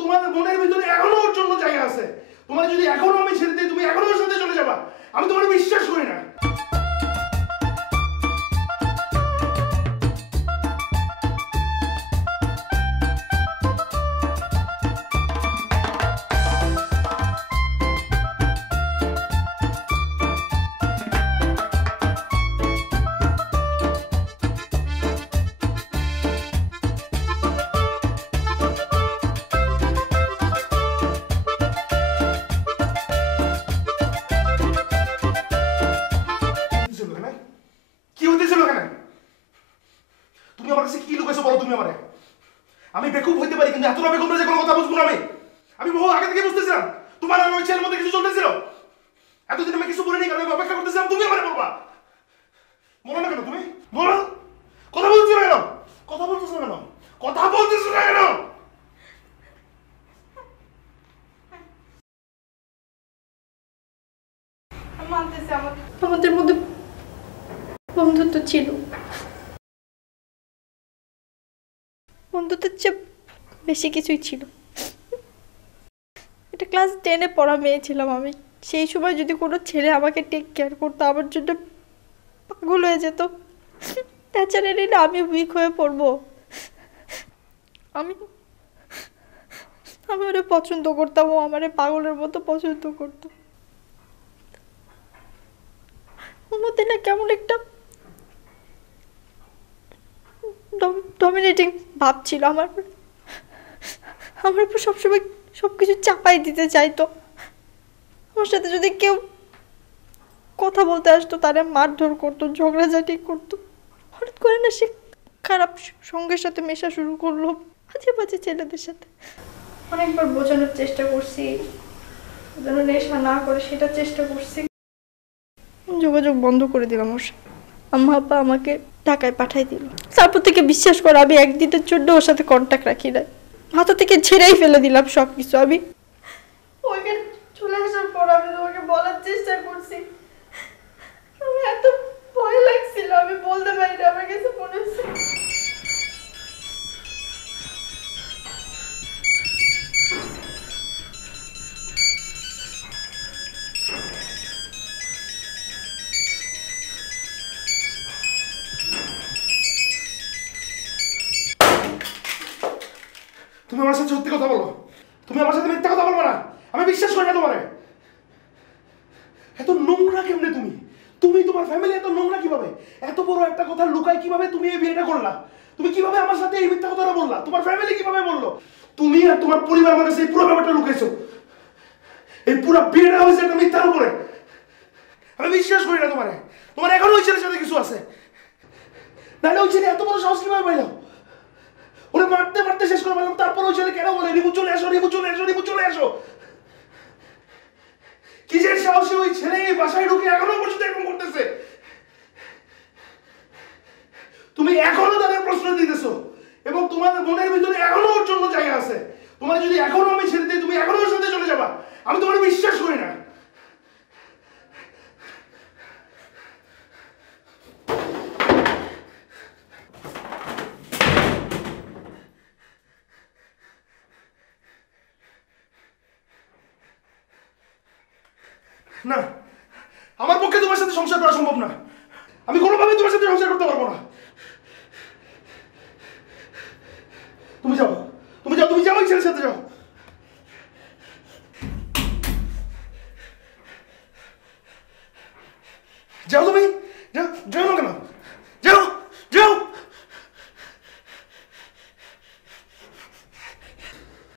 তোমার মনের ভিতরে এখনো ওর জন্য জায়গা আছে। তোমার যদি এখনো আমি ছেড়ে দিই, তুমি এখনো ওর সাথে চলে যাবা। আমি তোমার বিশ্বাস করি না। আমি বেকুব হইতে পারি, কিন্তু এতটা বেকুব না যে কোনো কথা বুঝবো না। আমি বহু আগে থেকে বুঝতেছিলাম তোমার আর ওই ছেলের মধ্যে কিছু চলতেছিল। এতদিন আমি কিছু বলিনি, কারণ আমি অপেক্ষা করতেছিলাম তুমি আমারে বলবা। বলো না কেন? তুমি বলো, কথা বলছো না কেন? কথা বলতেছো না কেন? কথা বলতেছো না কেন? আমাদের মধ্যে বন্ধুত্ব ছিল, বন্ধুত্বের চেয়ে বেশি কিছুই ছিল। এটা ক্লাস 10-এ পড়া মেয়ে ছিলাম আমি। সেই সময় যদি কোনো ছেলে আমাকে টেক কেয়ার করতো, আমার জন্য পাগল হয়ে যেত, ন্যাচারালি না আমি উইক হয়ে পড়বো। আমি ওরে পছন্দ করতাম, ও আমারে পাগলের মতো পছন্দ করতো। ওর মধ্যে না কেমন একটা ডমিনেটিং ভাব ছিল। আমার উপর সবসময় সবকিছু চাপাই দিতে চাইতো। আমার সাথে যদি কেউ কথা বলতে আসতো, তারা মারধর করতো, ঝগড়াঝাটি করতো। হঠাৎ করে না সে খারাপ সঙ্গের সাথে মেশা শুরু করলো, বাজে বাজে ছেলেদের সাথে। অনেকবার বোঝানোর চেষ্টা করছি যেন নেশা না করে, সেটা চেষ্টা করছি। যোগাযোগ বন্ধ করে দিলাম ওর সাথে। আম্মা আব্বা আমাকে ঢাকায় পাঠাই দিল। তারপর থেকে বিশ্বাস করো, আমি একদিনের জন্য ওর সাথে কন্ট্যাক্ট রাখি না। মাথা থেকে ছেড়েই ফেলে দিলাম সবকিছু। আমি ওইখানে চলে আসার পর আমি তোমাকে বলার চেষ্টা করছি, আমার এত ভয় লাগছিল, আমি বলতে পারি না। আমার কাছে মনে হচ্ছে তুমি আমার সাথে সত্যি কথা বলো, তুমি আমার সাথে মিথ্যা কথা বলবো না। আমি বিশ্বাস করি না তোমারে। এত নোংরা কেমনে তুমি? তুমি তোমার ফ্যামিলি এত নোংরা কিভাবে? এত বড় একটা কথা লুকাই কিভাবে তুমি এই বিয়েটা করলা? তুমি কিভাবে আমার সাথে এই মিথ্যা কথাটা বললা? তোমার ফ্যামিলি কিভাবে বললো? তুমি আর তোমার পরিবার আমার কাছে এই পুরো ব্যাপারটা লুকাইছো। এই পুরো বিয়েটা হয়েছে একটা মিথ্যার উপরে। আমি বিশ্বাস করি না তোমারে। তোমার এখনো ওই ছেলের সাথে কিছু আছে। নাহলে ওই ছেলে এত বড় সাহস কিভাবে পাইলো? ওরে মারতে মারতে শেষ করে পেলাম, তারপর ওই ছেলে কেন বলে রিবু চলে আসো, রিবু চলে আসো, রিবু চলে আসো? কিসের সাহসে ওই ছেলে এই বাসায় ঢুকে এখনো পর্যন্ত এরকম করতেছে? তুমি এখনো তাদের প্রশ্ন দিতেছো, এবং তোমার মনের ভিতরে এখনো ওর জন্য জায়গা আছে। তোমার যদি এখনো আমি ছেড়ে দিই, তুমি এখনো ওর সাথে চলে যাবা। আমি তোমার বিশ্বাস করি না। না, আমার পক্ষে তোমার সাথে সংসার করা সম্ভব না। আমি কোনোভাবে তোমার সাথে সংসার করতে পারবো না। তুমি যাও, তুমি যাও, তুমি যাও, ওই ছেলের সাথে যাও। যাও তুমি, যাও, যাও না কেন?